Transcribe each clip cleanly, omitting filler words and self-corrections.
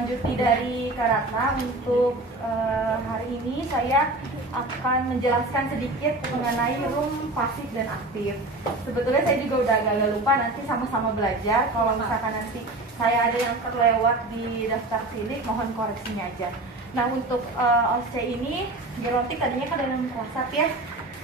melanjuti dari Kak Ratna. Untuk hari ini saya akan menjelaskan sedikit mengenai room pasif dan aktif. Sebetulnya saya juga udah agak lupa, nanti sama-sama belajar. Kalau misalkan nanti saya ada yang terlewat di daftar klinik, mohon koreksinya aja. Nah, untuk OSC ini gerontik tadinya kan ada 6 prasat ya.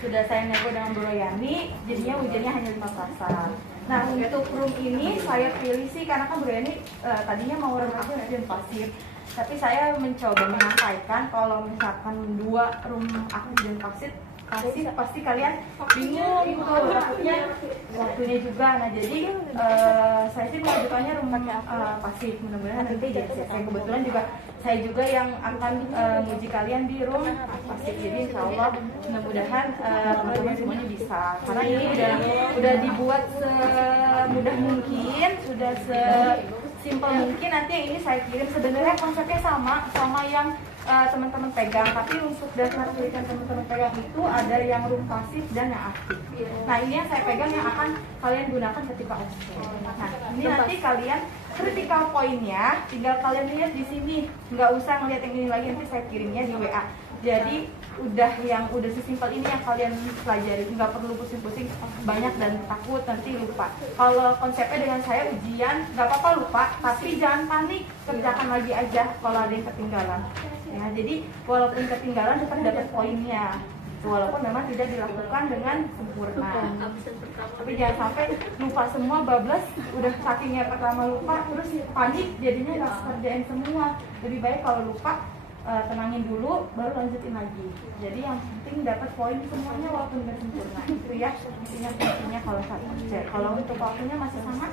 Sudah saya nego dengan Bu Royani, jadinya ujiannya hanya 5 prasat. Nah, untuk room ini saya pilih sih karena kan Bu Royani tadinya mau room aktif dan pasif. Tapi saya mencoba menyampaikan kalau misalkan 2 room aktif dan pasif pasti kalian bingung tuh waktunya juga. Nah, jadi saya sih mengajukannya room pasif, mudah-mudahan nanti jadi saya kebetulan juga saya juga yang akan menguji kalian di room pasif. Jadi insya Allah mudah-mudahan teman-teman semuanya bisa, karena ini udah dibuat semudah mungkin, sudah sesimpel mungkin. Nanti yang ini saya kirim, sebenarnya konsepnya sama yang teman-teman pegang, tapi untuk dasar tulisan teman-teman pegang itu ada yang room pasif dan yang aktif. Nah, ini yang saya pegang yang akan kalian gunakan ketika OSCE. Nah, ini nanti kalian critical pointnya tinggal kalian lihat di sini, nggak usah ngeliat yang ini lagi, nanti saya kirimnya di WA. Jadi udah sesimpel ini yang kalian pelajari, nggak perlu pusing-pusing banyak dan takut nanti lupa. Kalau konsepnya dengan saya ujian nggak apa-apa lupa, tapi jangan panik, kerjakan lagi aja kalau ada yang ketinggalan. Ya, jadi walaupun ketinggalan tetap dapat poinnya, walaupun memang tidak dilakukan dengan sempurna. Tapi jangan sampai lupa semua, bablas, udah sakingnya pertama lupa terus panik jadinya nggak kerjain semua. Lebih baik kalau lupa tenangin dulu baru lanjutin lagi. Jadi yang penting dapat poin semuanya walaupun nggak sempurna. Itu ya intinya kalau saya cek. Kalau untuk waktunya masih sama,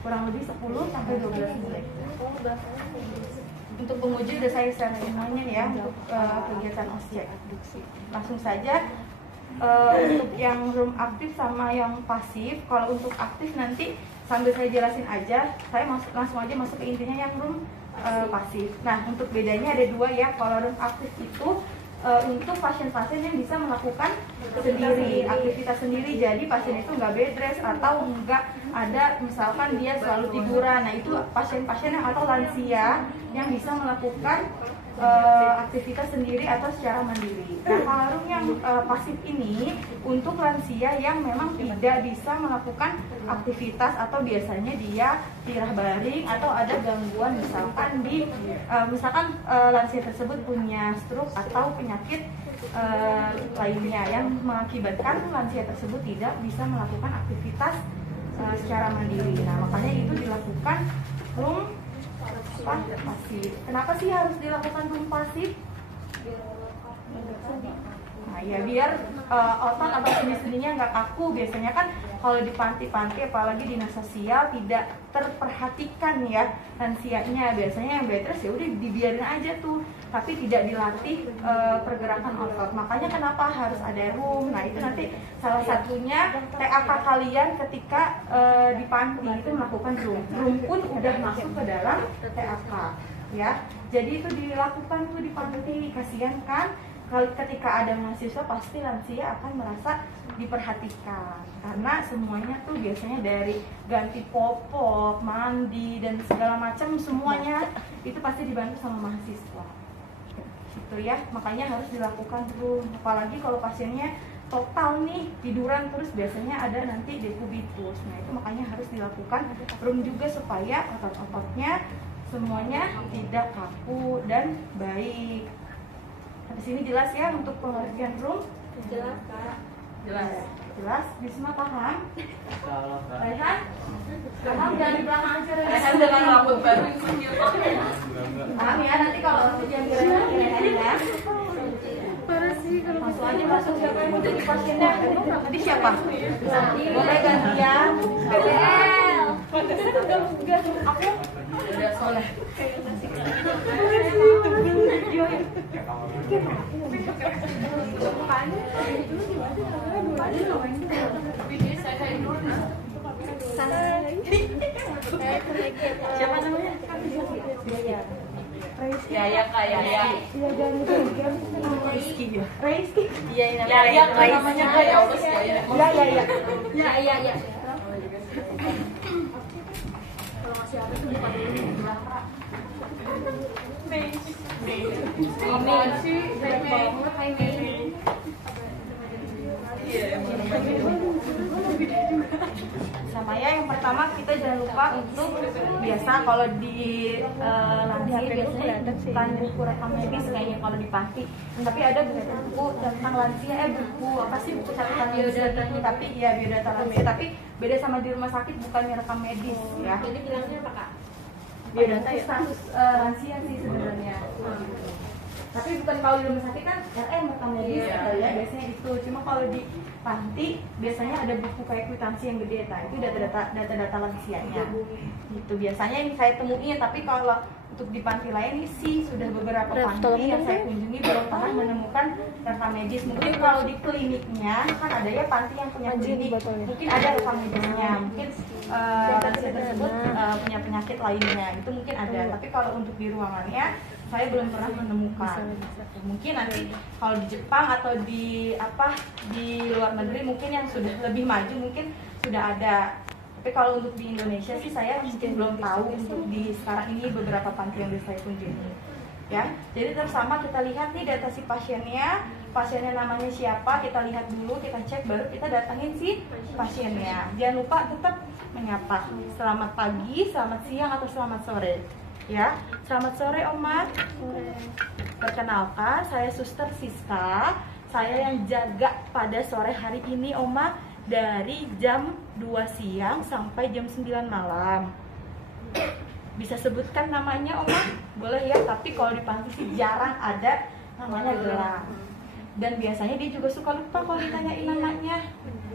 kurang lebih 10 sampai 12 menit. Untuk penguji udah saya share semuanya ya untuk kegiatan OSCE. Langsung saja untuk yang room aktif sama yang pasif. Kalau untuk aktif nanti sambil saya jelasin aja, saya langsung aja masuk ke intinya yang room pasif. Nah, untuk bedanya ada 2 ya. Kalau room aktif itu untuk pasien-pasien yang bisa melakukan sendiri, aktivitas sendiri. Jadi pasien itu nggak bed rest atau nggak ada misalkan dia selalu tiduran. Nah, itu pasien-pasien yang atau lansia yang bisa melakukan aktivitas sendiri atau secara mandiri. Nah, kalau yang pasif ini untuk lansia yang memang tidak bisa melakukan aktivitas atau biasanya dia tirah baring atau ada gangguan misalkan lansia tersebut punya stroke atau penyakit lainnya yang mengakibatkan lansia tersebut tidak bisa melakukan aktivitas secara mandiri. Nah, makanya itu dilakukan room pasif. Kenapa sih harus dilakukan room pasif? Nah, ya biar otot atau sendi-sendinya nggak kaku. Biasanya kan kalau di panti-panti apalagi dinas sosial tidak terperhatikan ya lansianya. Biasanya yang bed rest ya udah dibiarin aja tuh, tapi tidak dilatih pergerakan otot. Makanya kenapa harus ada room. Nah, itu nanti salah satunya TAK kalian ketika di panti itu melakukan room. Room pun udah masuk ke dalam TAK ya. Jadi itu dilakukan tuh di panti. Kasihan kan ketika ada mahasiswa pasti lansia akan merasa diperhatikan, karena semuanya tuh biasanya dari ganti popok, mandi dan segala macam semuanya itu pasti dibantu sama mahasiswa. Itu ya, makanya harus dilakukan room. Apalagi kalau pasiennya total nih tiduran terus, biasanya ada nanti dekubitus. Nah, itu makanya harus dilakukan room juga supaya otot-ototnya semuanya tidak kaku dan baik. Di sini jelas ya untuk pengertian room? Jelas, Kak. Jelas? Bisma paham? Raihan? Paham? Jangan di belakang aja, Raihan. Dengan rambut baru Paham ya? Nanti kalau ujian di Raihan ya. parah sih kalau Masuk aja, masuk. Siapa yang mau jadi pasiennya? Tadi siapa? Boleh gantian? BBL. Aku? udah soleh. Siapa namanya? Ya ya kak ya ya. Rizky ya. Rizky. Iya ya ya namanya kak ya Allah ya ya. Ya ya ya. Kalau masih ada tuh bukan dulu. Sama ya, yang pertama kita jangan lupa untuk biasa kalau di lansia biasanya bukan buku rekam medis kayaknya kalau di panti, tapi ada buku tentang lansia, buku apa sih, buku catatan biodata, tapi ya biodata lansia, tapi beda sama di rumah sakit, bukannya rekam medis ya. Ini bilangnya apa kak? Biodata ya, status lansia sih sebenarnya. Tapi bukan kalau di rumah sakit kan rekam medis ya biasanya itu. Cuma kalau di panti biasanya ada buku kayak kwitansi yang gede, itu data lansianya. Itu biasanya yang saya temuin, tapi kalau untuk di panti lain ini sih sudah beberapa panti yang saya kunjungi belum pernah menemukan rekam medis. Mungkin kalau di kliniknya kan ada ya panti yang punya klinik, mungkin ada rekam medisnya, mungkin lansia tersebut punya penyakit lainnya, itu mungkin ada. Tapi kalau untuk di ruangannya saya belum pernah menemukan. Mungkin nanti kalau di Jepang atau di luar negeri mungkin yang sudah lebih maju mungkin sudah ada. Tapi kalau untuk di Indonesia sih saya mungkin belum tahu untuk di sekarang ini beberapa panti yang saya kunjungi. Ya, jadi bersama kita lihat nih data si pasiennya namanya siapa, kita lihat dulu, kita cek, baru kita datangin si pasiennya. Jangan lupa tetap menyapa. Selamat pagi, selamat siang, atau selamat sore. Ya, selamat sore Oma. Perkenalkan, saya Suster Siska. Saya yang jaga pada sore hari ini Oma, dari jam 2 siang sampai jam 9 malam. Bisa sebutkan namanya Oma? Boleh ya, tapi kalau di panti sih jarang ada namanya gelang. Dan biasanya dia juga suka lupa kalau ditanyain namanya.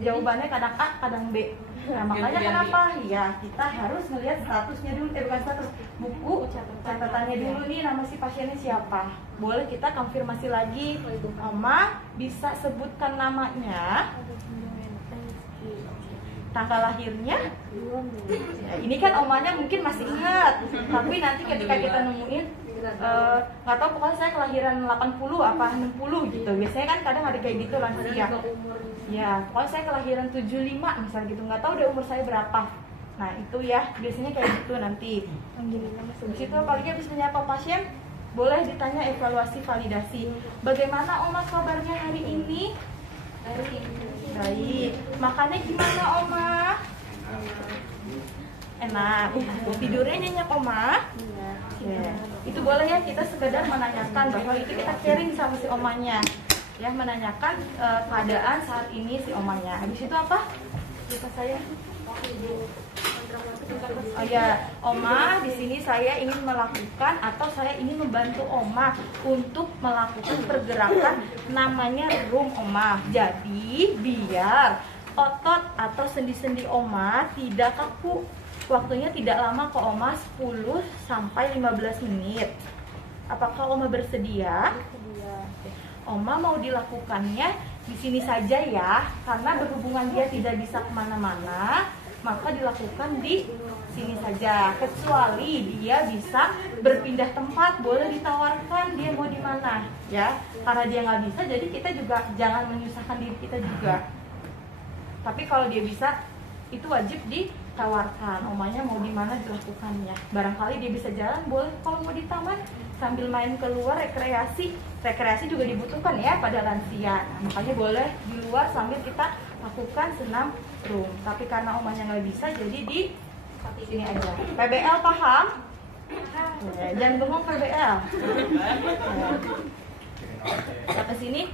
Jawabannya kadang A, kadang B. Nah, makanya kenapa? Ya, kita harus melihat statusnya dulu, bukan status, buku catatannya dulu nih, nama si pasiennya siapa. Boleh kita konfirmasi lagi, Oma bisa sebutkan namanya, tanggal lahirnya. Ya, ini kan omanya mungkin masih ingat, tapi nanti ketika kita nemuin nggak tahu, pokoknya saya kelahiran 80 apa 60 gitu. Biasanya kan kadang ada kayak gitu lansia. Ya, pokoknya saya kelahiran 75 misal gitu, nggak tahu deh umur saya berapa. Nah itu ya, biasanya kayak gitu nanti. Di situ kalau dia habis menyapa pasien, boleh ditanya evaluasi validasi. Bagaimana Oma kabarnya hari ini? Baik. Makannya gimana Oma? Enak. Tidurnya nyenyak Oma? Ya. Itu boleh ya, kita sekedar menanyakan bahwa itu kita sharing sama si omanya. Ya, menanyakan keadaan saat ini si omanya. Habis itu apa? Lupa saya. Oh ya, Oma, di sini saya ingin melakukan atau saya ingin membantu Oma untuk melakukan pergerakan namanya room Oma. Jadi biar otot atau sendi-sendi Oma tidak kaku. Waktunya tidak lama kok Oma, 10 sampai 15 menit. Apakah Oma bersedia? Oma mau dilakukannya di sini saja ya, karena berhubungan dia tidak bisa kemana-mana, maka dilakukan di sini saja. Kecuali dia bisa berpindah tempat, boleh ditawarkan dia mau di mana, ya. Karena dia nggak bisa, jadi kita juga jangan menyusahkan diri kita juga. Tapi kalau dia bisa, itu wajib ditawarkan. Omanya mau di mana dilakukannya. Barangkali dia bisa jalan, boleh. Kalau mau di taman sambil main keluar, rekreasi juga dibutuhkan ya pada lansia. Nah, makanya boleh di luar sambil kita lakukan senam room. Tapi karena omanya nggak bisa, jadi di sini aja. PBL paham? Ya, jangan bengong PBL. Kita ke sini.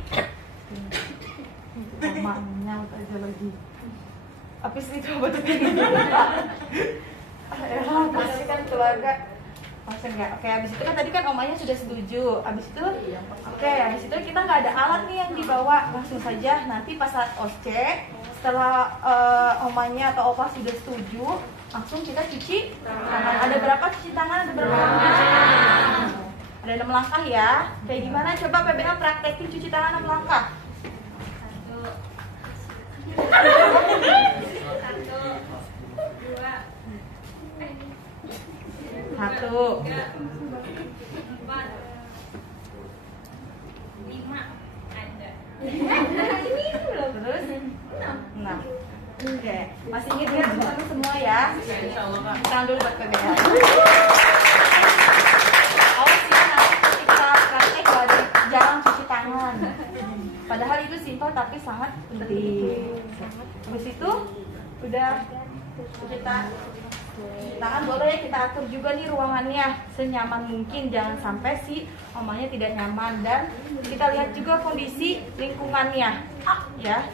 Omanya aja lagi. Habis itu betul-betul. Ya, pasti kan keluarga. Masa enggak? Oke, habis itu kan tadi kan omanya sudah setuju. Habis itu, habis itu kita nggak ada alat nih yang dibawa, langsung saja nanti pas saat OSC, setelah omanya atau opa sudah setuju, langsung kita cuci tangan. Ada berapa cuci tangan? Ada berapa langkah? Ada 6 langkah ya. Kayak gimana? Coba PBL praktekin cuci tangan 6 langkah. 1, 2, 1, 4, 5 ada. Ini belum terus 6. Oke, masih ingat ya teman-teman semua ya? Insyaallah Pak. Tangan dulu buat PBL. Awas ya Padahal itu simpel tapi sangat penting. Habis itu udah kita tangan boleh kita atur juga nih ruangannya senyaman mungkin, jangan sampai si omanya tidak nyaman. Dan kita lihat juga kondisi lingkungannya ya,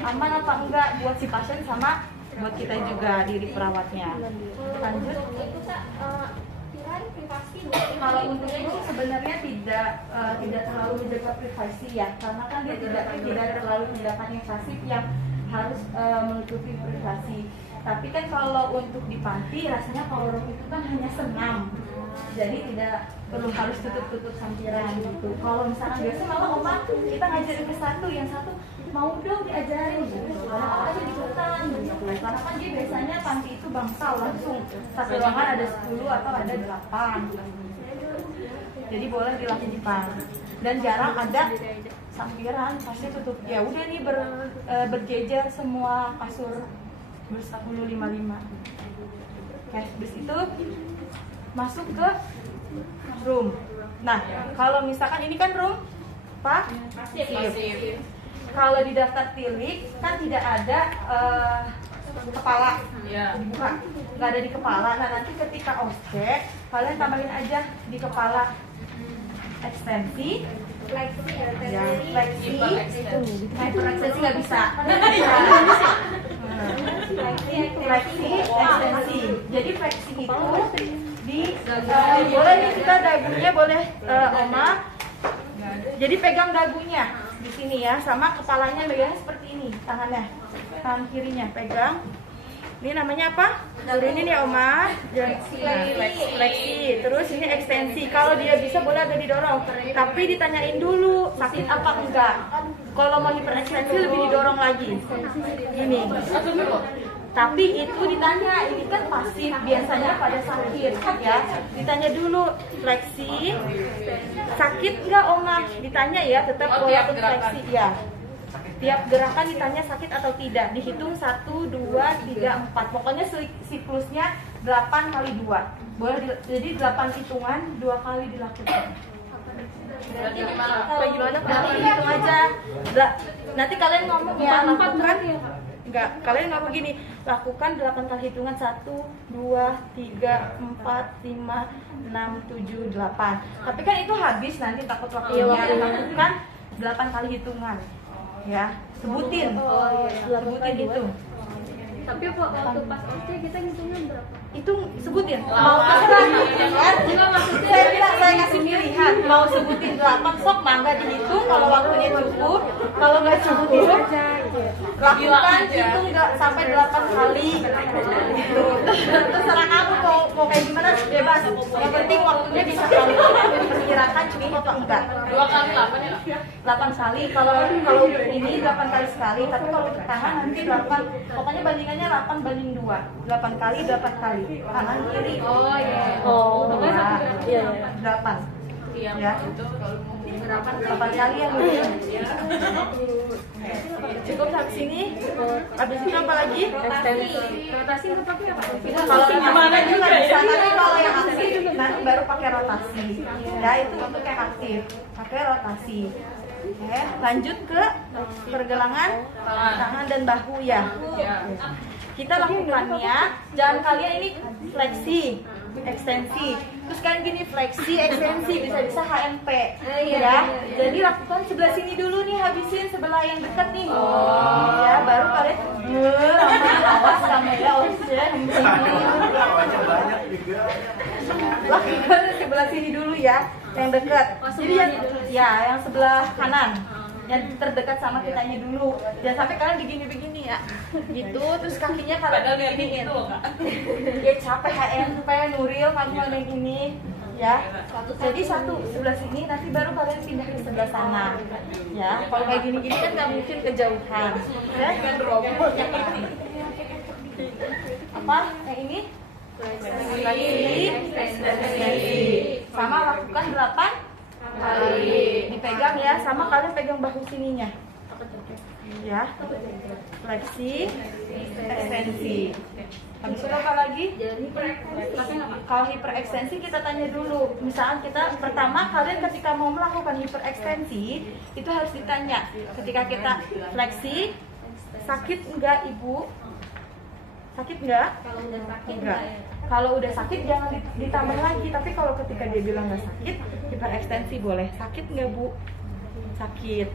aman apa enggak buat si pasien sama buat kita juga diri perawatnya. Lanjut. Kalau untuk itu sebenarnya tidak terlalu menjaga privasi ya, karena kan dia tidak terlalu tindakan invasif yang harus menutupi privasi. Tapi kan kalau untuk di panti rasanya kalau room itu kan hanya senam, jadi tidak perlu harus tutup sampiran gitu. Kalau misalkan biasa malah oma kita ngajarin ke satu, yang satu mau dong diajarin gitu, karena aja ikutan gitu. Karena kan dia biasanya panti itu bangsal langsung satu ruangan ada 10 atau ada 8, jadi boleh dilakukan. Dan jarang ada sampiran, pasti tutup. Ya udah nih berjejer semua kasur bersepuluh 55. Oke, habis itu masuk ke room. Nah, kalau misalkan ini kan room pasif. Kalau di daftar tilik kan tidak ada kepala, dibuka, nggak ada di kepala. Nah nanti ketika ospek kalian tambahin aja di kepala ekstensi, fleksi, ekstensi nggak bisa. Fleksi, ekstensi. Jadi fleksi itu boleh nih kita dagunya boleh oma. Jadi pegang dagunya di sini ya, sama kepalanya pegang seperti ini, tangannya, tangan kirinya pegang. Ini namanya apa? Ini nih oma, fleksi. Terus ini ekstensi. Kalau dia bisa boleh agak didorong, tapi ditanyain dulu sakit apa enggak. Kalau mau hiperekstensi lebih didorong lagi. Ini. Tapi itu ditanya, ini kan pasif biasanya pada sakit ya. Ditanya dulu fleksi, sakit nggak oma? Ditanya ya, tetap walaupun fleksi ya. Tiap gerakan ditanya sakit atau tidak. Dihitung 1, 2, 3, 4. Pokoknya siklusnya 8 kali 2. Boleh jadi 8 hitungan 2 kali dilakukan. Gimana? Nanti hitung aja. Nanti kalian ngomong ya, lakukan. Enggak, kalian ngomong gini, lakukan 8 kali hitungan 1, 2, 3, 4, 5, 6, 7, 8. Tapi kan itu habis nanti takut waktunya. Lakukan 8 kali hitungan. Ya, sebutin. Sebutin itu. Tapi waktu pas ospek kita ngitungnya berapa? Itu sebutin. Mau saya bilang saya kasih pilihan. Mau sebutin 8 sok mangga dihitung kalau waktunya cukup. Kalau nggak cukup, lakukan hitung nggak sampai 8 kali. Gitu. Terserah kamu mau kayak gimana bebas. Yang penting waktunya bisa kamu perkirakan cukup apa enggak. 2 kali 8 ya? 8 kali. Kalau ini 8 kali sekali. Tapi kalau untuk tangan nanti 8. Pokoknya bandingannya 8 banding 2. 8 kali 8 kali. Kanan kiri. Oh iya. Oh, iya. 8. Iya. Ya. Itu kalau mau 8 kali ya. Cukup sampai sini. Habis itu apa lagi? rotasi itu pakai apa? Kalau gimana juga bisa, tapi kalau yang aktif nanti baru pakai rotasi. Ya itu untuk yang aktif, pakai rotasi. Oke, lanjut ke pergelangan tangan dan bahu ya. Kita lakukannya, jangan kalian ini fleksi, ekstensi. Terus kalian gini fleksi, ekstensi, bisa HMP ya. Jadi lakukan sebelah sini dulu nih, habisin sebelah yang dekat nih. Ya, baru kalian awas kamera lakukan sebelah sini dulu ya, yang dekat. Jadi yang sebelah kanan, yang terdekat sama kitanya dulu. Jangan sampai kalian begini-begini ya. Gitu, terus kakinya kalian begini gitu. Ya capek HM supaya Nuril kamu ada gini ya. Jadi satu sebelah sini, nanti baru kalian pindah ke sebelah sana. Ya, kalau kayak gini-gini kan nggak mungkin kejauhan. Ya, apa? Yang ini? Ekstensi. Sama lakukan 8 kali. Dipegang ya, sama kalian pegang bahu sininya. ya. Fleksi, ekstensi. Habis itu apa lagi? Kalau hiperekstensi kita tanya dulu. Misalnya kita pertama kalian ketika mau melakukan hiperekstensi itu harus ditanya. Ketika kita fleksi, sakit enggak ibu? Sakit enggak? Kalau udah sakit Enggak. Kalau udah sakit jangan ditambah lagi. Tapi kalau ketika dia bilang nggak sakit, hiperekstensi boleh. Sakit nggak bu? Sakit.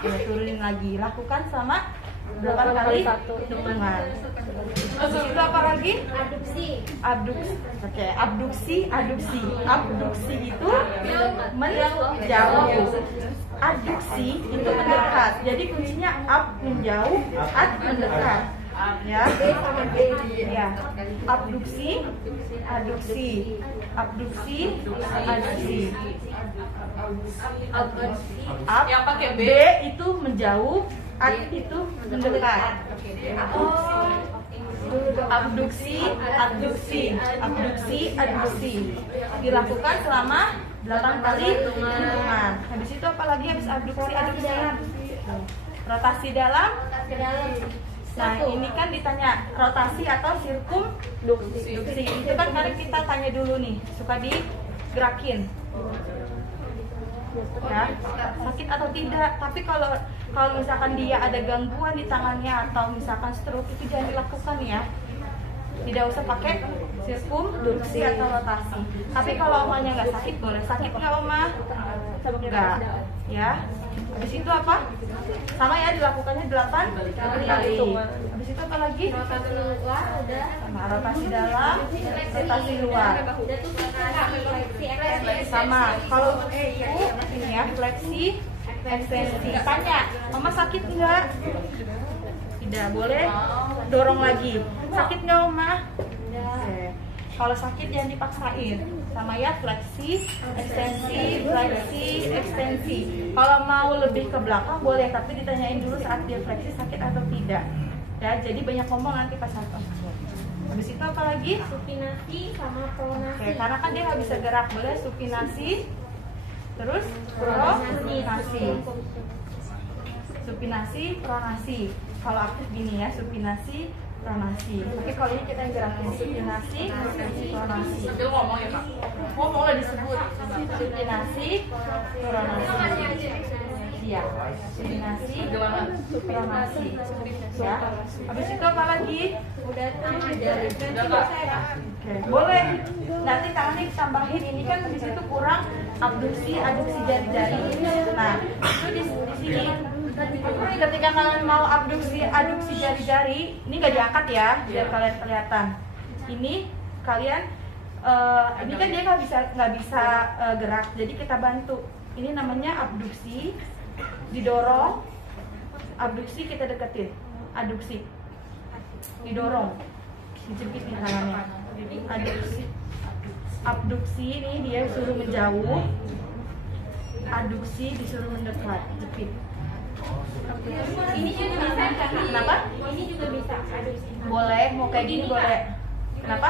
Ya, turunin lagi. Lakukan sama 8 kali hitungan. Habis itu apa lagi? Adopsi. Abduksi. Oke, abduksi, adopsi. Abduksi itu menjauh. Adduksi itu mendekat. Jadi kuncinya ab menjauh, ad mendekat. Ya. Ya. Abduksi, adopsi. Abduksi, adopsi. Ab, Yang pakai B. B itu menjauh, ad itu mendekat. Abduksi, adopsi, abduksi, adopsi. Dilakukan selama 8 kali hitungan. Habis itu apa lagi habis abduksi, adopsi? Rotasi dalam. Nah, ini kan ditanya rotasi atau sirkumduksi. Itu kan kali kita tanya dulu nih, suka digerakin. Ya, sakit atau tidak. Tapi kalau misalkan dia ada gangguan di tangannya atau misalkan stroke itu jangan dilakukan ya. Tidak usah pakai sirkumduksi atau rotasi. Tapi kalau omanya nggak sakit boleh. Sakit nggak oma? Enggak. Ya. Habis itu apa? Sama ya dilakukannya 8 kali. Habis itu apa lagi? Rotasi luar udah. Sama rotasi dalam, rotasi luar. Udah tuh fleksi ekstensi. Sama. Kalau untuk ibu ini ya fleksi, ekstensi. Tanya, mama sakit enggak? Tidak boleh. Dorong lagi. Sakit nggak oma? Oke. Kalau sakit jangan dipaksain. Sama ya fleksi, ekstensi, fleksi, ekstensi. Kalau mau lebih ke belakang boleh, tapi ditanyain dulu saat dia fleksi sakit atau tidak. Ya, jadi banyak ngomong nanti pas saat habis itu apa lagi? Supinasi sama pronasi. Oke, karena kan dia nggak bisa gerak, boleh supinasi, terus pronasi. Supinasi, pronasi. Kalau aktif gini ya, supinasi, pronasi. Tapi kalau ini kita yang gerakin supinasi, pronasi. Sambil ngomong ya kak. Ngomong lah disebut supinasi, pronasi. Iya, supinasi, pronasi. Ya. Habis itu apa lagi? Udah tuh ada. Oke, boleh. Nanti tangannya ditambahin ini kan di situ kurang abduksi, adduksi jari-jari. Nah, itu di sini. Ketika kalian mau abduksi, adduksi jari-jari, ini nggak diangkat ya, biar kalian kelihatan. Ini kalian, ini kan dia nggak bisa gerak, jadi kita bantu. Ini namanya abduksi, didorong, abduksi kita deketin, adduksi, didorong, dijepit nih tangannya. Adduksi, abduksi ini dia suruh menjauh, adduksi disuruh mendekat, jepit. Ini juga bisa. Kenapa? Ini juga bisa. Adopsi. Boleh, mau kayak gini boleh. Kenapa?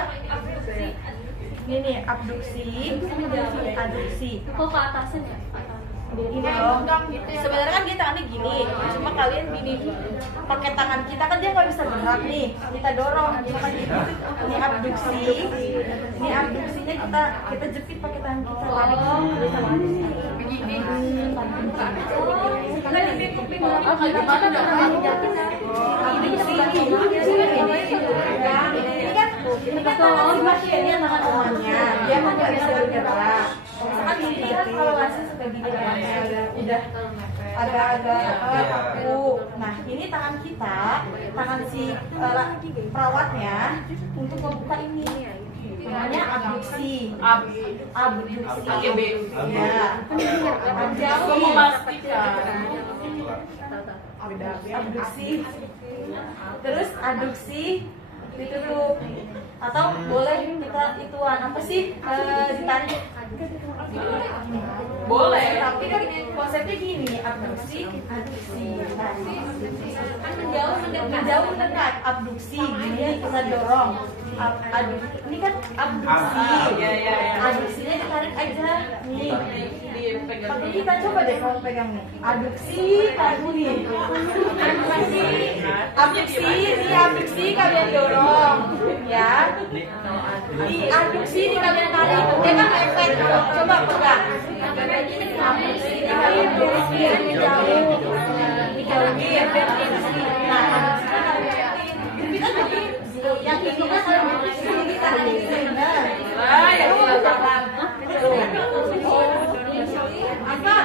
Ini nih, abduksi, adduksi. Kok ke atasan ya? Ini dong. Sebenarnya kan dia tangannya gini, cuma kalian gini. Pakai tangan kita kan dia nggak bisa gerak nih. Kita dorong, cuma gini. Ini abduksi. Ini abduksinya kita jepit pakai tangan kita. Ini kan tangan si pasiennya, tangan omanya, dia mah nggak bisa bergerak. Misalkan gini kan kalau masih suka gini tangannya udah agak-agak kaku. Nah ini tangan kita, tangan si perawatnya untuk membuka ini. Namanya abduksi. Abduksi. Pakai B. Ya. Aku memastikan. Abduksi. Terus adduksi ditutup. Atau boleh kita ituan apa sih ditarik? Boleh. Tapi kan konsepnya gini, abduksi, adduksi. Menjauh mendekat, abduksi gini kita dorong. ini kan abduksi. Abduksinya ditarik aja nih. Tapi kita coba deh kalau pegang nih. Abduksi kamu nih. Abduksi kalian dorong, ya. Di abduksi di kalian tarik. Dia kan efek. Coba pegang. Abduksi di kalian dorong biar jauh. Dijauhin biar abduksi. Nah, abduksi tapi yang itu kan ini tahan ini benar. Ya jangan. Apa?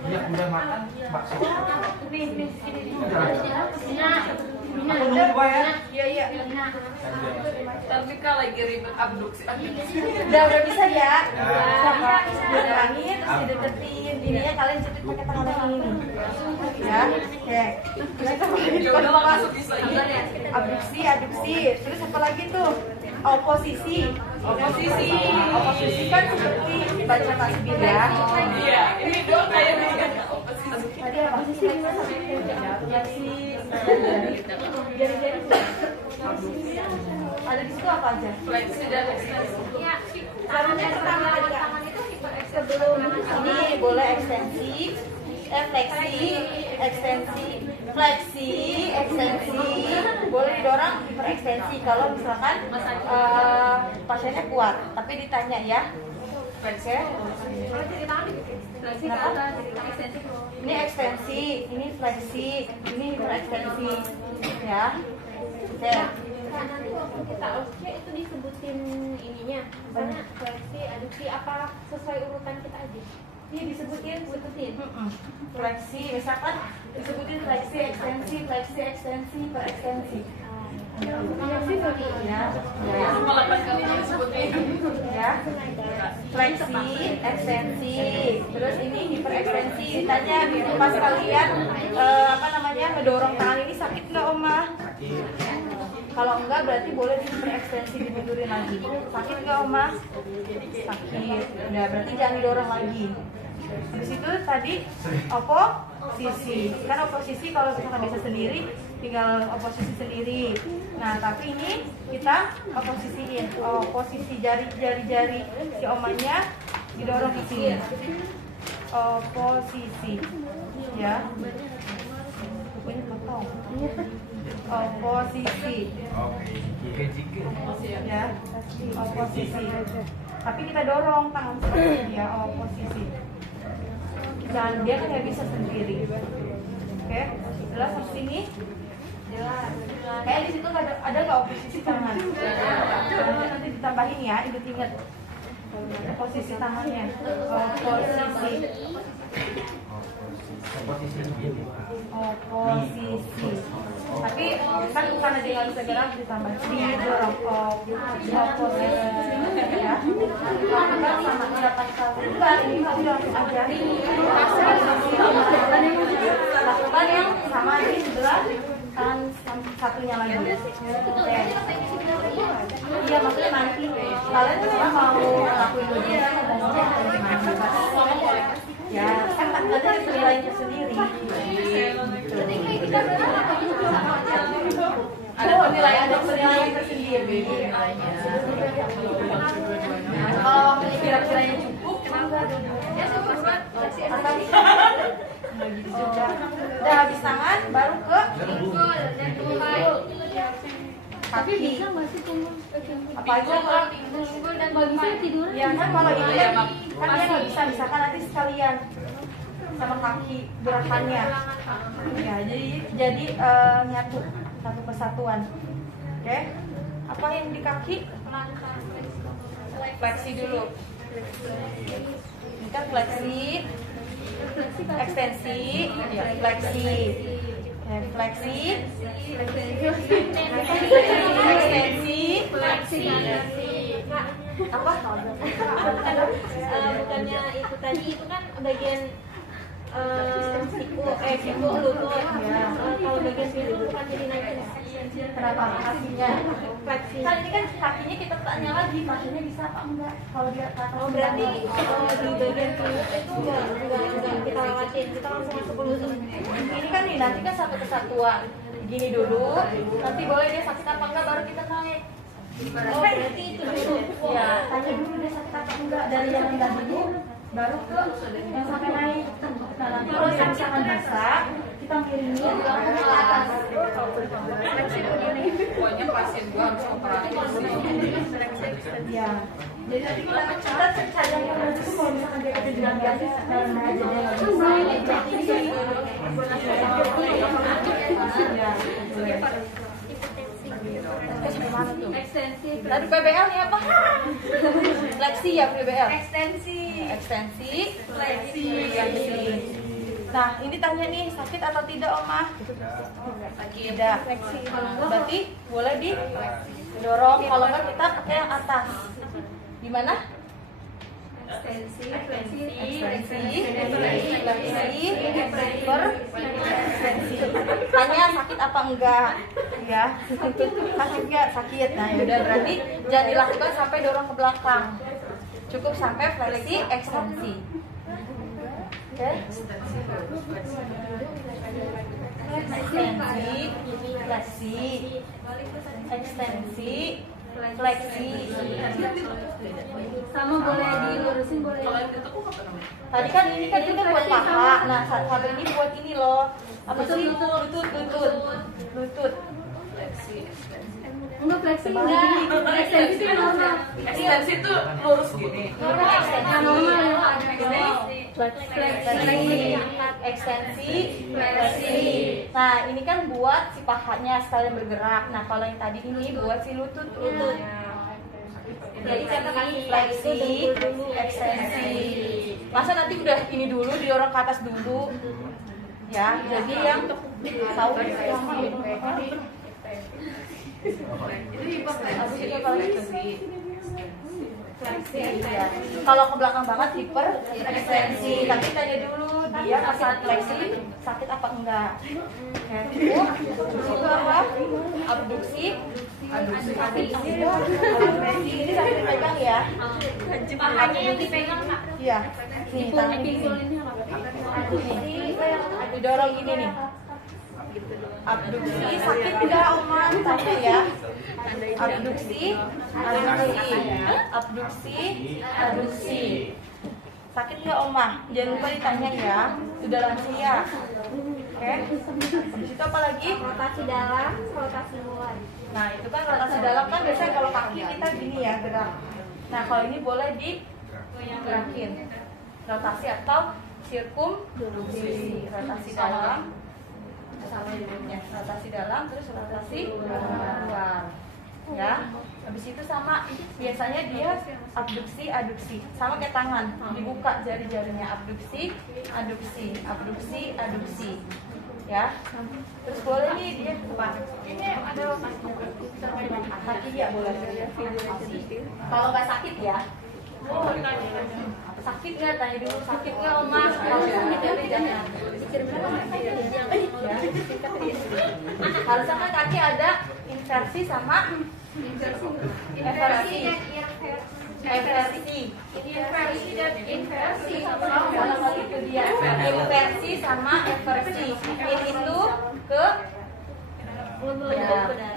Iya, udah makan bakso. Nih, Aku nunggu ya. Iya. Tapi kalau lagi ribet abduksi. Udah bisa ya. Sama dibilangin terus dideketin. Ininya kalian cepet pakai tangan ini. Ya. Oke. Ya udah lah, masuk bisa. Aduksi. Terus apa lagi tuh? Oposisi kan seperti baca tasbih ya. Iya, ini doang kayak Tadi apa sih? Ada di situ apa aja? fleksi dan ekstensi. Iya, Caranya pertama tangan itu sebelum ini boleh ekstensi, fleksi, ekstensi, boleh didorong hiperekstensi kalau misalkan pasiennya kuat. Tapi ditanya ya, fleksi. Ini ekstensi, ini fleksi, ini hiperekstensi, ya. Oke. kita oke itu disebutin ininya mana fleksi aduksi apa sesuai urutan kita aja Ini disebutin. sebutin Fleksi, misalkan disebutin fleksi, ekstensi, hiperekstensi. Ya. Cuma 8 kali disebutin. Ya, fleksi, ekstensi, terus ini hiperekstensi. Ditanya pas kalian ngedorong tangan ini sakit nggak Oma? Kalau enggak berarti boleh hiperekstensi dimundurin lagi. Sakit nggak Oma? Sakit. Udah berarti jangan didorong lagi. Habis itu tadi oposisi. Kan oposisi kalau misalkan bisa sendiri tinggal oposisi sendiri. Nah, tapi ini kita oposisiin. Posisi jari-jari si omanya didorong ke sini. Oposisi. Ya. Bukunya potong. Oposisi. Ya. Oposisi. Tapi kita dorong tangan seperti ya, oposisi. Dan dia kan nggak bisa sendiri. Oke, jelas sampai sini? Jelas. Kayak di situ ada nggak oposisi tangan? Nanti ditambahin ya, ingat-ingat posisi tangannya. Oposisi. Tapi kan karena dia nggak bisa gerak ditambah didorong oposisi ya. Lakukan sama 8 kali. Enggak, ini masih langsung ajarin. Lakukan yang sama di sebelah kan satunya lagi. Oke. Iya, maksudnya nanti kalian semua mau lakuin ujian atau mau ya, kan ada penilaian tersendiri. Ada penilaian tersendiri. Kalau waktunya kira-kiranya cukup, ya buruan. Udah habis tangan, baru ke tapi bisa nggak sih tunggu apa aja kalau tunggul dan bisa tidur ya kan kalau ini kan dia nggak bisa misalkan nanti sekalian sama kaki gerakannya ya jadi nyatu satu kesatuan. Oke, apa yang di kaki fleksi dulu, kita fleksi ekstensi ya, fleksi ekstensi apa bukannya itu tadi itu kan bagian siku lutut. Kalau bagian sini bukan jadi naik. Kenapa? Kakinya. Fleksi. Kan ini kan kakinya kita tanya lagi, kakinya bisa apa enggak? Kalau dia ke atas. Oh berarti di bagian sini itu enggak kita lewatin, kita langsung masuk ke lutut. Ini kan nih nanti kan satu kesatuan. Gini dulu, nanti boleh dia sakit apa enggak baru kita naik. Oh berarti itu dulu. Ya, tanya dulu dia sakit apa enggak dari yang rendah dulu, baru ke yang sampai naik. Nah nanti kalau yang misalkan bisa, kita miringin langsung ke atas. Pokoknya pasien gua harus operasi sih. Ya. Jadi nanti kita cari yang rendah itu kalau misalkan dia kejujuran biasa, nah aja dia nggak bisa. Ya. Tadi PBL nih apa? Fleksi ya PBL. Ekstensi, fleksi. Nah, ini tanya nih sakit atau tidak, Oma? Tidak. Berarti boleh didorong. Kalau nggak kita pakai yang atas. Gimana? Ekstensi, tanya sakit apa enggak, ya? Sakit enggak? Sakit. Nah, yaudah berarti jangan dilakukan sampai dorong ke belakang. Cukup sampai fleksi, ekstensi. Oke? Ekstensi, fleksi. Sama boleh dilurusin, boleh. Kalau yang ditekuk apa namanya? Tadi kan ini kan kita buat paha. Nah, satu ini buat ini loh. Apa sih? Lutut. Enggak fleksi enggak. Ekstensi itu normal. Ekstensi itu lurus gini. Ekstensi, fleksi. Nah, ini kan buat si pahanya sekalian bergerak. Nah, kalau yang tadi ini buat si lutut. Jadi katakan fleksi, ekstensi. Masa nanti udah ini dulu didorong ke atas dulu, ya. Jadi yang tahu fleksi. Ya. Kalau ke belakang banget hiper ekstensi. Tapi tanya dulu dia saat fleksi sakit apa enggak. Itu apa? Abduksi. Ini sampai dipegang ya. Pahanya yang dipegang Kak. Iya. Nih, tangan ini. Didorong gini nih. Abduksi sakit enggak, Oma? Tanya ya. Abduksi. Sakit nggak, Oma? Jangan lupa ditanya ya. Sudah lansia. Oke. Habis itu apa lagi? Rotasi dalam, rotasi luar. Nah, itu kan rotasi dalam kan biasanya kalau kaki kita gini ya gerak. Nah, kalau ini boleh digerakin. Rotasi atau sirkumduksi. Rotasi dalam sama judulnya. Rotasi dalam terus rotasi luar. Ya. Habis itu sama biasanya dia abduksi, aduksi. Sama kayak tangan, dibuka jari-jarinya. Abduksi, aduksi. Ya. Terus boleh nih dia ini ada kaki ya boleh. Kalau nggak sakit ya. Sakit nggak? Tanya dulu sakit nggak, Oma? Kalau sakit ya jangan. Harusnya kan kaki ada inversi sama eversi dan inversi sama itu dia. Inversi sama eversi. In itu ke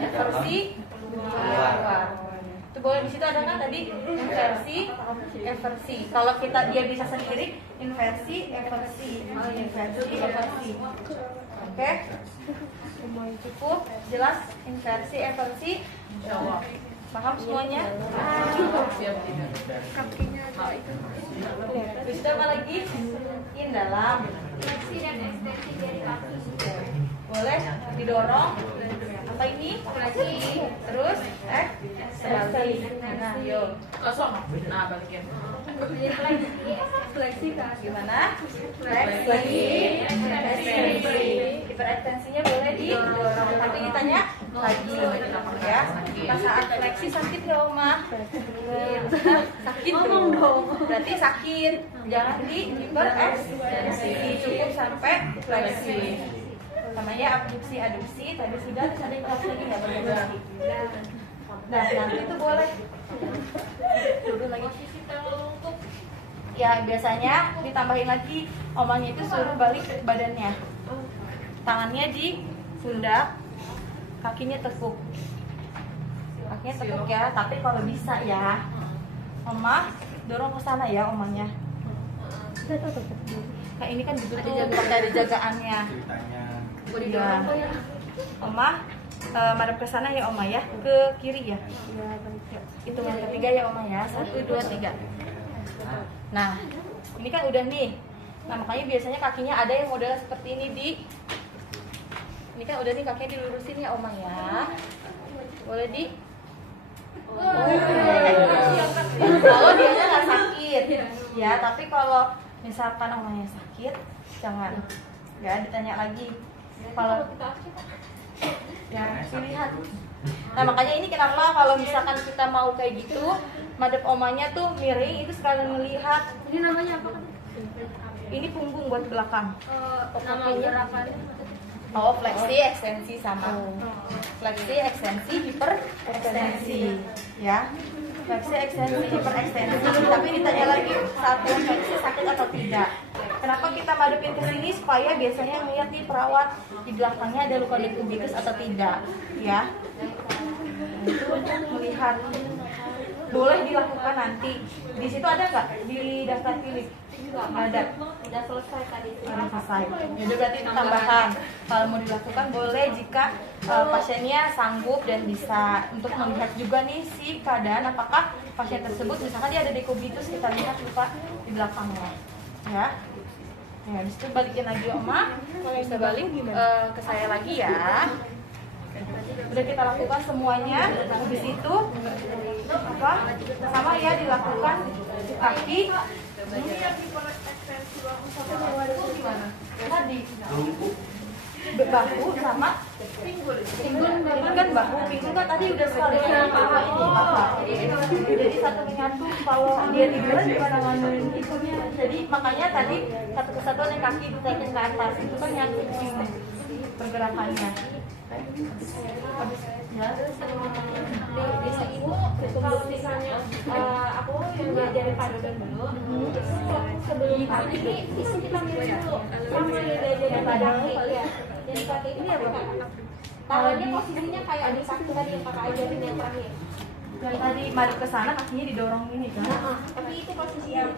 eversi keluar. Itu boleh di situ ada kan tadi inversi, eversi. Kalau dia bisa sendiri inversi, eversi. Oke? Cukup jelas inversi, eversi. Paham semuanya? Siap tidak. Terus apa lagi? In dalam. Fleksi dan ekstensi dari kaki. Boleh didorong. Apa ini? Fleksi. Terus ekstensi. Nah, yuk. Kosong. Nah, balikin. Fleksi kaki. Gimana? Fleksi. Hiperekstensinya boleh didorong. Tapi ditanya lagi ya. Pas saat fleksi sakit ya Oma? Sakit dong. Berarti sakit. Jangan di hiperekstensi, cukup sampai fleksi. Namanya abduksi, aduksi. Tadi sudah, terus ada yang kelas lagi nggak boleh lagi. Nah nanti itu boleh. Dulu lagi. Ya biasanya ditambahin lagi, omanya itu suruh balik badannya. Tangannya di pundak, kakinya tekuk. Kakinya tekuk ya, tapi kalau bisa ya, Oma dorong ke sana ya omanya. Kayak ini kan begitu ada jagaannya. Ya. Oma madep ke sana ya Oma ya, ke kiri ya. Hitungan ketiga ya Oma ya, 1, 2, 3. Nah, ini kan udah nih. Nah, makanya biasanya kakinya ada yang modelnya seperti ini ini kan udah nih kakinya dilurusin ya Oma ya. Boleh kalau dia nggak sakit ya, tapi kalau misalkan omanya sakit, jangan ya ditanya lagi. Kalau ya lihat. Nah makanya ini kenapa kalau misalkan kita mau kayak gitu, madep omanya tuh miring, itu sekalian melihat. Ini namanya apa kan? Ini punggung buat belakang. Nama gerakannya. Oh, fleksi, ekstensi sama. Fleksi, ekstensi, hiperekstensi, ya. Fleksi, ekstensi, hiperekstensi. Tapi ditanya lagi saat fleksi sakit atau tidak. Kenapa kita madepin ke sini supaya biasanya ngeliat nih perawat di belakangnya ada luka dekubitus atau tidak, ya. Itu melihat. Boleh dilakukan nanti. Di situ ada nggak di daftar pilih? Nggak ada. Udah selesai tadi. Udah selesai. Jadi berarti itu tambahan. Kalau mau dilakukan boleh jika pasiennya sanggup dan bisa, untuk melihat juga nih si keadaan apakah pasien tersebut misalkan dia ada dekubitus, kita lihat luka di belakangnya. Ya. Ya, habis itu balikin lagi Oma. Kalau bisa balik ke saya lagi ya. Udah kita lakukan semuanya. Habis itu apa? Sama ya dilakukan kaki. Ini yang hiperekstensi tadi. Bahu sama pinggul. Ini kan bahu, pinggul kan tadi udah sekalian apa ini apa. Jadi satu menyatu. Kalau dia tiduran gimana nganuin itunya. Jadi makanya tadi satu kesatuan yang kaki ditaikin ke atas itu kan nyatu di sini pergerakannya. Habis ya Desa ibu, kalau misalnya aku yang ngajarin paduan dulu, sebelum kaki ini isi kita miring dulu, sama yang diajarin kaki ya. Jadi kaki ini apa? Tangannya posisinya kayak di kaki tadi yang kakak ajarin yang terakhir. Yang tadi madep ke sana kakinya didorong ini kan? Tapi itu posisi yang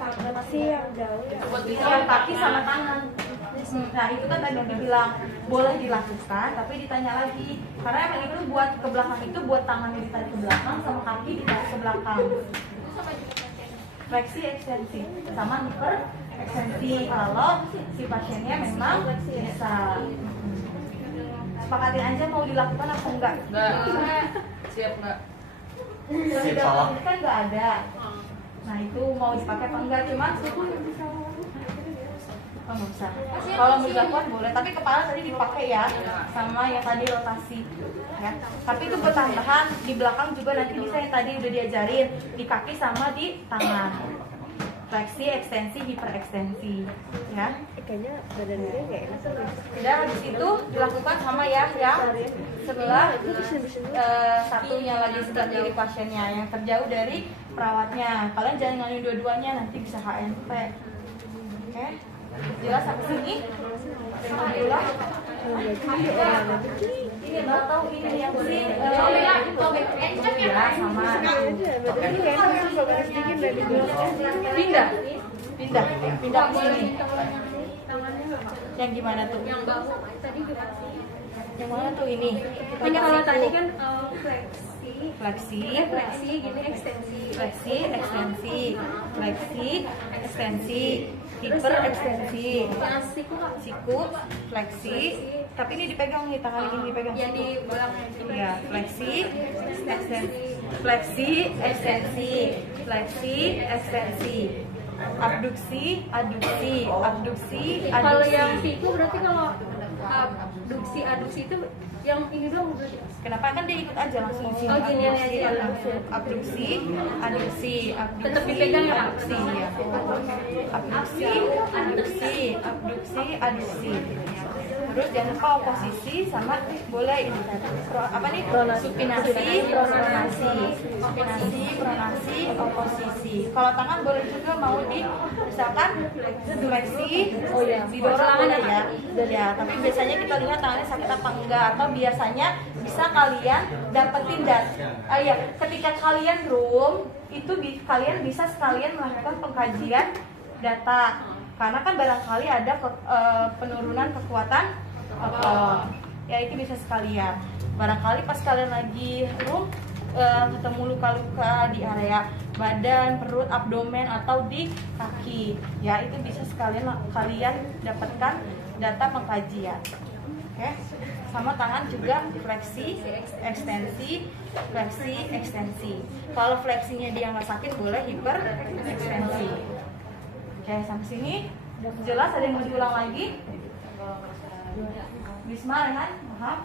jauh. Yang kaki sama tangan. Nah itu kan tadi udah bilang boleh dilakukan, tapi ditanya lagi karena emang itu buat ke belakang itu buat tangannya ditarik ke belakang sama kaki ditarik ke belakang. Fleksi ekstensi sama hiperekstensi kalau si pasiennya memang bisa. Sepakatin aja mau dilakukan apa enggak? Enggak. Siap enggak? Di dalam ini kan nggak ada. Nah itu mau dipakai apa enggak? Cuma oh, nggak usah. Kalau mau dilakukan boleh, tapi kepala tadi dipakai ya, sama yang tadi rotasi. Ya. Tapi itu buat tambahan di belakang juga nanti bisa yang tadi udah diajarin di kaki sama di tangan. Fleksi, ekstensi, hiperekstensi. Ya. Kayaknya badan dia nggak enak. Dan habis itu dilakukan sama ya sebelah satunya lagi sebelah kiri pasiennya yang terjauh dari perawatnya. Kalian jangan nganuin dua-duanya, nanti bisa HNP. Oke, jelas sampai sini? Alhamdulillah. Ini nggak tahu ini yang si ya sama. Pindah ke sini. Yang gimana tuh? Yang bahu tadi geraksi. Yang mana tuh ini? Ini kalau tadi kan fleksi, gini ekstensi. fleksi, ekstensi, fleksi, ekstensi, hiperekstensi, siku, fleksi. Tapi ini dipegang nih, tangan ini dipegang. Yang di belakang. Ya, fleksi, ekstensi, fleksi, ekstensi, fleksi, ekstensi. Abduksi, aduksi, abduksi, Kalau aduksi. yang siku berarti kalau Abduksi itu yang ini doang berarti. Kenapa kan dia ikut aja langsung di sini. Oh, gini aja langsung. Abduksi, aduksi, Tetap dipegang ya, Pak? abduksi, ya. Abduksi, aduksi. Terus jangan lupa oposisi sama boleh ini apa nih? Supinasi, pronasi, oposisi. Kalau tangan boleh juga mau di misalkan fleksi, didorong boleh ya. Ya, tapi biasanya kita lihat tangannya sakit apa enggak, atau biasanya bisa kalian dapetin ketika kalian room itu kalian bisa sekalian melakukan pengkajian data, karena kan barangkali ada penurunan kekuatan otot, ya itu bisa sekalian. Barangkali pas kalian lagi room ketemu luka-luka di area badan, perut, abdomen atau di kaki, ya itu bisa sekalian kalian dapatkan data pengkajian. Oke, sama tangan juga fleksi, ekstensi, fleksi, ekstensi. Kalau fleksinya dia nggak sakit boleh hiper ekstensi. Oke, sampai sini jelas. Ada yang mau diulang lagi? Bisma, Rehan, paham?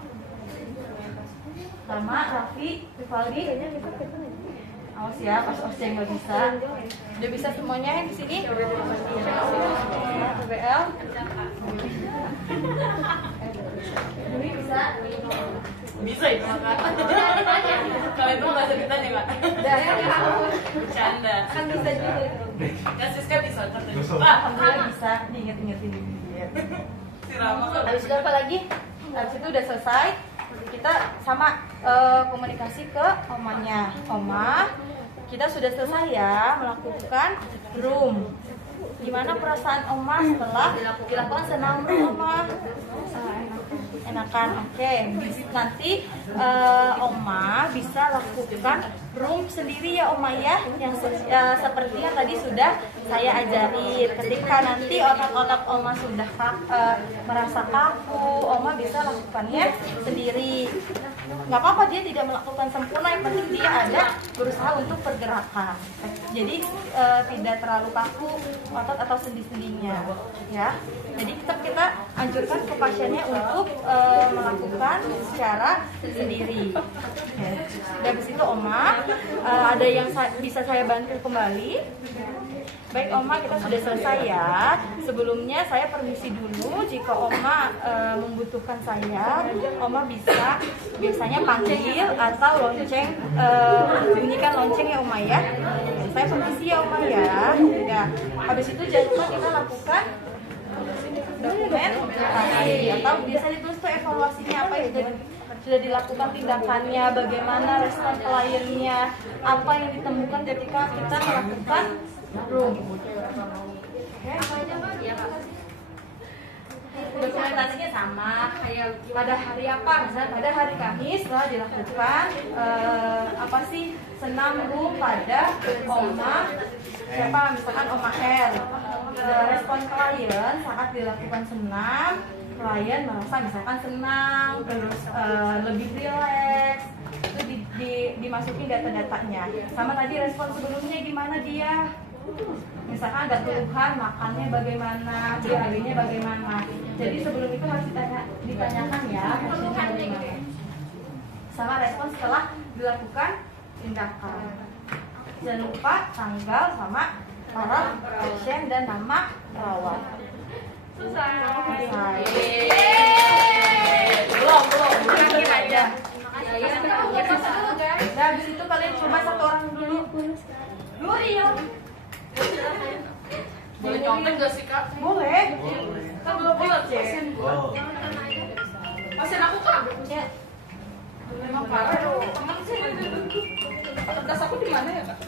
Sama, Raffi, Rivaldi. Awas ya, pas Osce nggak bisa. Udah bisa semuanya di sini? BL. Dwi bisa? Bisa itu maka. Kalau itu nggak cerita nih Pak. Bercanda. Kan bisa juga. Kan Siska bisa katanya. Alhamdulillah bisa. Diinget-ingetin dia. Si Rama kan. Habis itu apa lagi? Habis itu udah selesai. Kita sama komunikasi ke omanya. Oma, kita sudah selesai ya melakukan room. Gimana perasaan Oma setelah dilakukan senam room, Oma? Enakan, oke. Nanti Oma bisa lakukan room sendiri ya Oma ya, yang seperti yang tadi sudah saya ajarin. Ketika nanti otot-otot Oma sudah merasa kaku, Oma bisa lakukannya sendiri. Nggak apa-apa dia tidak melakukan sempurna, yang penting dia ada berusaha untuk pergerakan. Jadi tidak terlalu kaku otot atau sendi-sendinya, ya. Jadi tetap kita anjurkan ke pasiennya untuk melakukan secara sendiri. Okay. Dari situ Oma, ada yang bisa saya bantu kembali? Baik Oma, kita sudah selesai ya. Sebelumnya saya permisi dulu. Jika Oma membutuhkan saya, Oma bisa biasanya panggil atau lonceng, bunyikan lonceng ya Oma ya. Saya permisi ya Oma ya. Ya. Habis itu jangan lupa kita lakukan dokumentasi, atau biasanya terus tuh evaluasinya apa ya, sudah dilakukan tindakannya, bagaimana respon kliennya, apa yang ditemukan ketika kita melakukan room. Dokumentasinya sama kayak pada hari apa, misalnya pada hari Kamis setelah dilakukan apa sih senam room pada Oma, siapa misalkan Oma L. Respon klien saat dilakukan senam, klien merasa misalkan senang, terus lebih rileks, itu dimasukin data-datanya. Sama tadi respon sebelumnya gimana dia, misalkan ada keluhan makannya bagaimana, diarenya bagaimana. Jadi sebelum itu harus ditanyakan ya hasilnya bagaimana. Sama respon setelah dilakukan tindakan. Jangan lupa tanggal sama orang pasien dan nama perawat. Selesai. Belum terakhir aja. Nah, habis itu kalian coba satu orang dulu. Rio. Boleh nyontek gak sih Kak? Boleh. Kan belum boleh pasien gua. Pasien aku Kak. Ya. Memang parah loh. Temen sih. Kertas aku di mana ya Kak?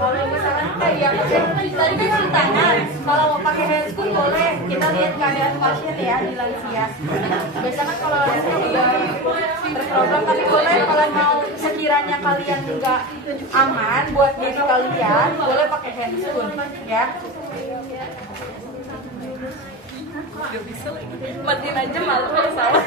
Kalau misalkan kayak tadi kan ceritanya kalau mau pakai handscoon boleh, kita lihat keadaan pasien ya di lansia. Biasanya kalau lansia udah terprogram, tapi boleh kalau mau sekiranya kalian nggak aman buat diri kalian, boleh pakai handscoon ya. Gak bisa lagi. Matiin aja malu kalau salah.